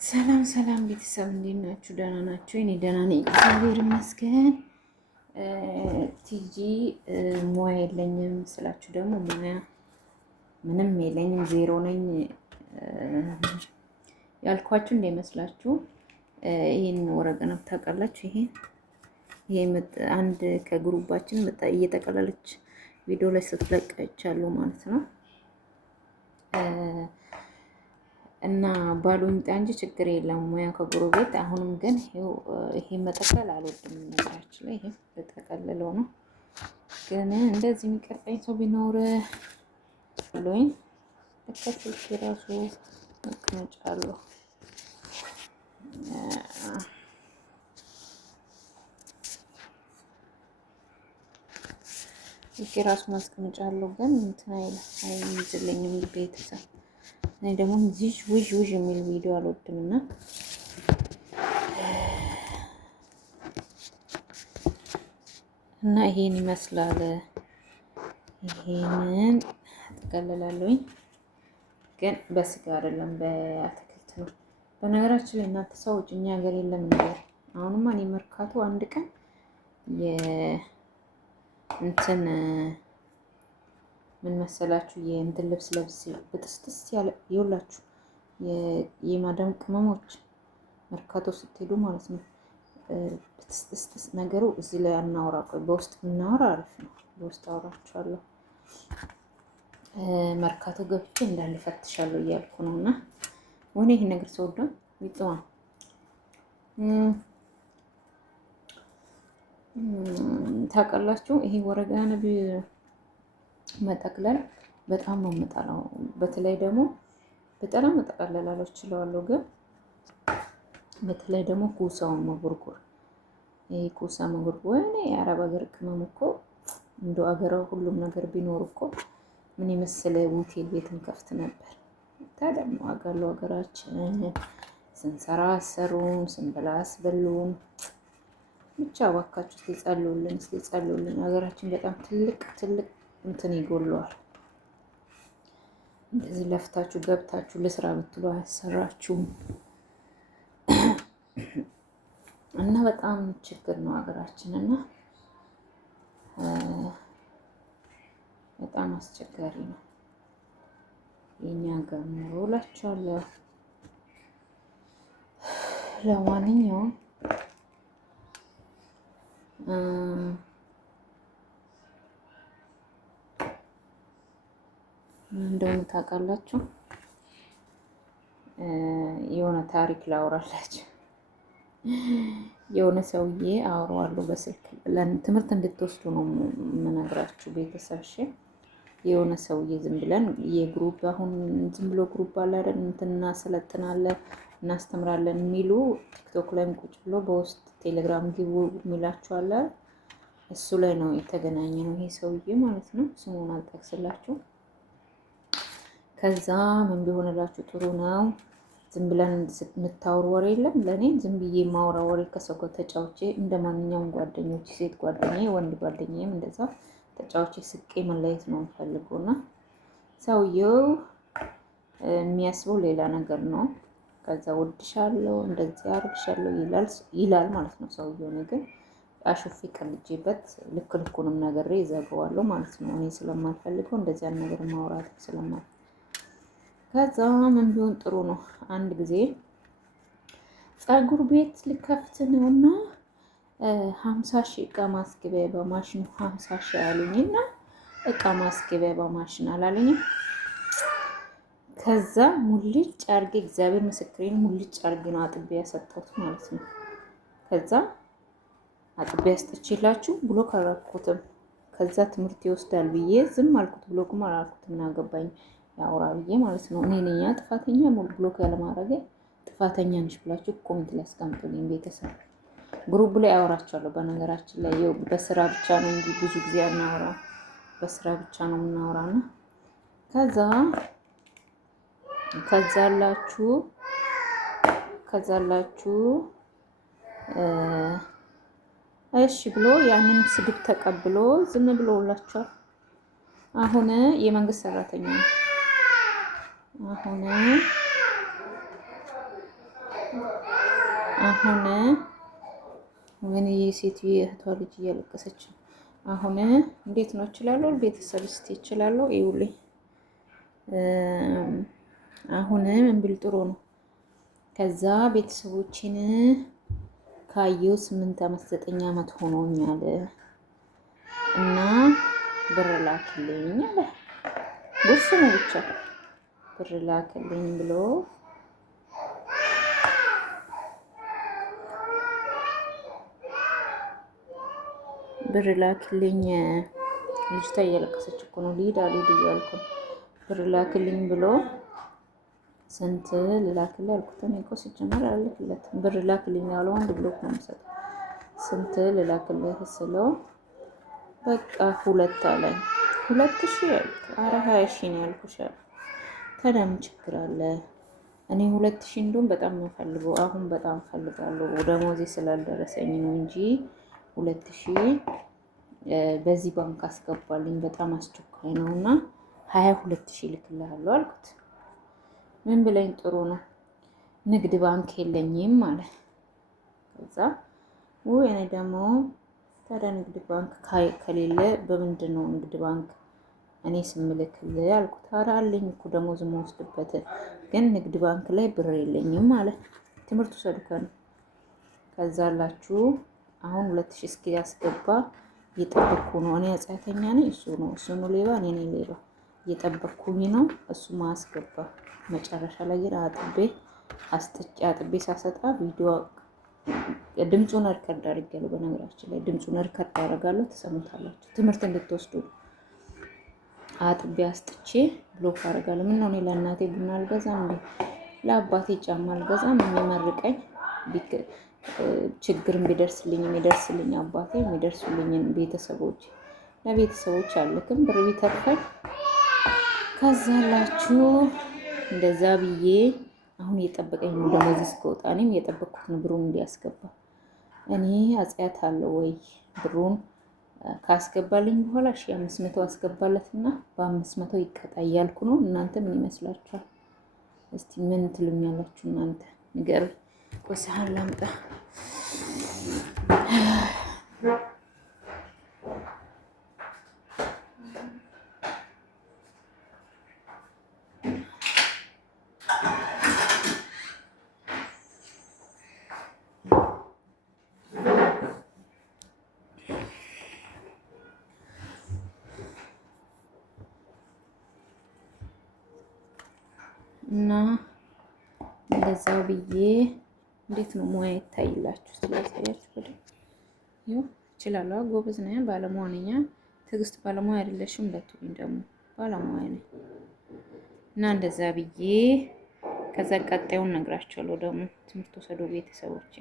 ሰላም ሰላም ቤተሰብ እንዴት ናችሁ? ደህና ናችሁ? እኔ ደህና ነኝ፣ እግዚአብሔር ይመስገን። ቲጂ ሙያ የለኝም ስላችሁ ደግሞ ሙያ ምንም የለኝም፣ ዜሮ ነኝ ያልኳችሁ እንዳይመስላችሁ። ይሄን ወረቀት ታውቃላችሁ? ይሄ አንድ ከግሩባችን እየጠቀለለች ቪዲዮ ላይ ስትለቀቻለሁ ማለት ነው። እና ባሉ ይምጣ እንጂ ችግር የለም ሙያ ከጎረቤት። አሁንም ግን ይሄ መጠቀል አልወድም። ነገራችን ላይ ይሄ ተጠቀልለው ነው። ግን እንደዚህ የሚቀርጸኝ ሰው ቢኖር ብሎኝ ለከስልክ ራሱ መቀመጫ አለው። ይሄ ራሱ ማስቀመጫ አለው። ግን እንትን አይይዝልኝም ቤተሰብ። እኔ ደግሞ እዚህ ውዥ የሚል ቪዲዮ አልወድም እና ይሄን ይመስላል። ይሄንን ተቀለላለሁኝ፣ ግን በስጋ አይደለም በአትክልት ነው። በነገራችን ላይ እናንተ ሰዎች እኛ ሀገር የለም ነገር። አሁንማ እኔ መርካቶ አንድ ቀን እንትን ምን መሰላችሁ የእንትን ልብስ ለብስ ብጥስጥስ ያለ ይውላችሁ የማዳም ቅመሞች መርካቶ ስትሄዱ ማለት ነው። ብጥስጥስ ነገሩ እዚህ ላይ አናወራ፣ ቆይ በውስጥ እናወራ፣ አሪፍ ነው። በውስጥ አወራችኋለሁ። መርካቶ ገብቼ እንዳለ ፈትሻለሁ እያልኩ ነው። እና ወኔ ይሄ ነገር ሰውዶ ይጥማ ታውቃላችሁ። ይሄ ወረቀት መጠቅለል በጣም ነው የምጠላው። በተለይ ደግሞ በጣም መጠቅለላለሁ እችላለሁ፣ ግን በተለይ ደግሞ ኩሳውን መጉርጉር፣ ይሄ ኩሳ መጉርጉር እኔ የአረብ ሀገር ቅመም እኮ እንደው አገራው ሁሉም ነገር ቢኖር እኮ ምን የመሰለ ሆቴል ቤትን ከፍት ነበር። ታዲያ ነው አገሉ ሀገራችን ስንሰራ አሰሩን፣ ስንበላ አስበሉን። ብቻ እባካችሁ እስቲ ጸልዩልን። ሀገራችን በጣም ትልቅ እንትን ይጎለዋል። እንደዚህ ለፍታችሁ ገብታችሁ ለስራ ብትሉ አያሰራችሁም እና በጣም ችግር ነው ሀገራችን እና በጣም አስቸጋሪ ነው የኛ ሀገር ኑሮ እላችኋለሁ። ለማንኛውም እንደውም ታውቃላችሁ የሆነ ታሪክ ላወራላችሁ። የሆነ ሰውዬ አወራዋለሁ በስልክ ትምህርት እንድትወስዱ ነው የምነግራችሁ ቤተሰብ። እሺ የሆነ ሰውዬ ዝም ብለን የግሩፕ አሁን ዝም ብሎ ግሩፕ አለ አይደል? እንትን እናሰለጥናለን እናስተምራለን የሚሉ ቲክቶክ ላይም ቁጭ ብሎ በውስጥ ቴሌግራም ግቡ የሚላችሁ አለ። እሱ ላይ ነው የተገናኘ ነው ይሄ ሰውዬ ማለት ነው። ስሙን አልጠቅስላችሁ። ከዛ ምን ቢሆንላችሁ ጥሩ ነው፣ ዝም ብለን የምታወሩ ወሬ የለም። ለእኔ ዝም ብዬ ማውራ ወሬ ከሰው ጋር ተጫውቼ እንደ ማንኛውም ጓደኞች፣ ሴት ጓደኛዬ፣ ወንድ ጓደኛዬም እንደዛ ተጫውቼ ስቄ መለየት ነው የምፈልገው። እና ሰውየው የሚያስበው ሌላ ነገር ነው። ከዛ ወድሻለሁ እንደዚህ አርግሻለሁ ይላል ማለት ነው ሰውየው። እኔ ግን አሹፌ ቀልጄበት ልክ ልኩንም ነገሬ ይዘጋዋለሁ ማለት ነው። እኔ ስለማልፈልገው እንደዚያን ነገር ማውራት ስለማልፈልግ ከዛ ምን ቢሆን ጥሩ ነው። አንድ ጊዜ ፀጉር ቤት ልከፍት ነውና 50 ሺህ እቃ ማስገቢያ በማሽን 50 ሺህ አሉኝና እቃ ማስገቢያ በማሽን አላለኝም። ከዛ ሙልጭ አርጌ እግዚአብሔር ምስክሬን ሙልጭ አርጌ ነው አጥቤ ያሰጠሁት ማለት ነው። ከዛ አጥቤ ያስጥቼላችሁ ብሎክ አላልኩትም። ከዛ ትምህርት ይወስዳል ብዬ ዝም አልኩት። ብሎክም አላልኩትም ምን አገባኝ ያውራ ብዬ ማለት ነው። እኔ ነኝ ጥፋተኛ፣ ብሎክ ያለማድረግ ጥፋተኛ ነሽ ብላችሁ ኮሜንት ላይ አስቀምጡልኝ ቤተሰብ። ግሩፕ ላይ አወራቸዋለሁ። በነገራችን ላይ በስራ ብቻ ነው እንጂ ብዙ ጊዜ አናወራ፣ በስራ ብቻ ነው የምናወራና ከዛላችሁ እሺ ብሎ ያንን ስድብ ተቀብሎ ዝም ብሎላችኋል። አሁን የመንግስት ሰራተኛ ነው። አሁን አሁን ግን የሴትዮ እህቷ ልጅ እያለቀሰች ነው። አሁን እንዴት ነው እችላለሁ? ቤተሰብ እስቲ እችላለሁ። ይኸውልኝ አሁን ምን ብል ጥሩ ነው። ከዛ ቤተሰቦችን ካየሁ 8 ዓመት 9 ዓመት ሆኖኛል እና ብር ላክልኝ አለ። ጉርስ ነው ብቻ ብር ላክልኝ ብሎ ብር ላክልኝ። ልጅቷ እያለቀሰች እኮ ነው። ሊድ እያልኩ ብር ላክልኝ ብሎ ስንት ልላክልህ አልኩት። እኔ እኮ ሲጀመር አልልክለትም። ብር ላክልኝ ያለው አንድ ብሎክ ነው የምሰጠው። ስንት ልላክልህ ስለው በቃ 2 አለኝ። 2000 ያልኩት 20,000 ነው ያልኩሽ። ታዲያ ምን ችግር አለ? እኔ 2000 እንደውም በጣም የምፈልገው አሁን በጣም ፈልጋለሁ። ደሞዜ ስላልደረሰኝ ነው እንጂ 2000 በዚህ ባንክ አስገባልኝ በጣም አስቸኳይ ነው እና 22,000 ልክልሃለሁ አልኩት። ምን ብለኝ ጥሩ ነው ንግድ ባንክ የለኝም ማለት ከዛ እኔ ደግሞ ታዲያ ንግድ ባንክ ከሌለ በምንድን ነው ንግድ ባንክ እኔ ስምልክልህ አልኩት። ኧረ አለኝ እኮ ደሞዝ የምወስድበት ግን ንግድ ባንክ ላይ ብር የለኝም ማለት ትምህርቱ ሰዱከን ከዛ አላችሁ አሁን 2000 እስኪ ያስገባ እየጠበቅኩ ነው። እኔ አጻተኛ ነኝ፣ እሱ ነው ሌባ፣ እኔ ነኝ ሌባ። እየጠበቅኩኝ ነው፣ እሱ ማስገባ። መጨረሻ ላይ ግን አጥቤ ሳሰጣ ቪዲዮ ድምፁን ሪከርድ አድርጌያለሁ። በነገራችን ላይ ድምፁን ሪከርድ አደርጋለሁ፣ ትሰሙታላችሁ። ትምህርት እንድትወስዱ አጥቤ አስጥቼ ብሎክ አደርጋለሁ። ምን ነው እኔ ለእናቴ ቡና አልገዛም እንዴ? ለአባቴ ጫማ አልገዛም? የሚመርቀኝ ችግር የሚደርስልኝ አባቴ የሚደርሱልኝን ለቤተሰቦች አልክም። ብር ቢተርፈኝ ከዛላችሁ እንደዛ ብዬ አሁን እየጠበቀኝ ነው። ደሞዝ እስከወጣ እኔም እየጠበቅኩት ነው ብሩን እንዲያስገባ። እኔ አጽያት አለው ወይ ብሩን ካስገባልኝ በኋላ 500 አስገባለትና በ500 ይቀጣ እያልኩ ነው። እናንተ ምን ይመስላችኋል? እስቲ ምን ትሉኛላችሁ እናንተ ንገር። ወሰሃን ላምጣ እና እንደዛ ብዬ እንዴት ነው ሙያ ይታይላችሁ ስላሳያችሁ ወደ ይኸው እችላለሁ። ጎበዝ ነኝ፣ ባለሙያ ነኝ። ትዕግስት ባለሙያ አይደለሽም እንዳትሉኝ ደግሞ ባለሙያ ነኝ። እና እንደዛ ብዬ ከዛ ቀጣዩን ነግራቸዋለሁ። ደግሞ ትምህርት ወሰዱ ቤተሰቦቼ።